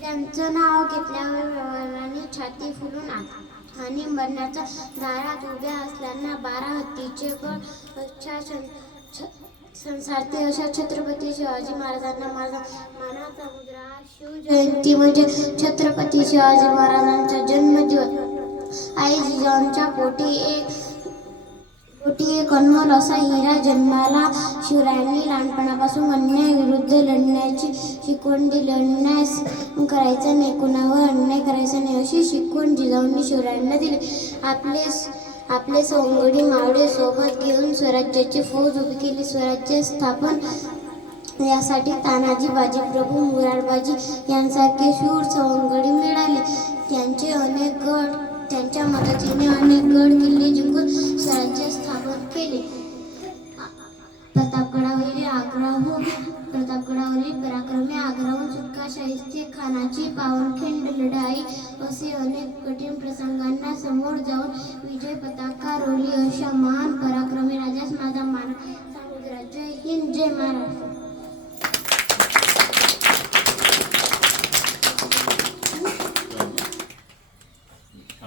ज्यांचं नाव घेतल्यावर व्यवहाराने छाती फुलून आला आणि मरणाच्या दारात उभ्या असल्याना 12 हत्तीचे बळ संसारते अशा छत्रपती शिवाजी महाराजांना माझा मानाचा मुजरा. शिवजयंती म्हणजे छत्रपती शिवाजी महाराजांचा जन्मदिवस. आई जिजाऊंच्या पोटी एक अनमोल असा हिरा जन्माला. शिवरायांनी लहानपणापासून अन्यायाविरुद्ध लढण्याची शिकवण दिली. अन्याय करायचा नाही, कुणावर अन्याय करायचा नाही अशी शिकवण जिजाऊंनी शिवरायांना दिली. आपले सवंगडी मावळे सोबत घेऊन स्वराज्याची फौज उभी केली. स्वराज्य स्थापन यासाठी तानाजी, बाजीप्रभू, मुरारबाजी यांसारखे शूर सवंगडी मिळाले. त्यांच्या मदतीने अनेक गड किल्ले जिंकून स्वराज्य स्थापन केले. प्रतापगडावरील पराक्रमी आग्राहून सुटका, शाहिस्ते खानाची पावनखिंड लढाई असे अनेक कठीण प्रसंगांना समोर जाऊन विजय पताका रोवली. अशा महान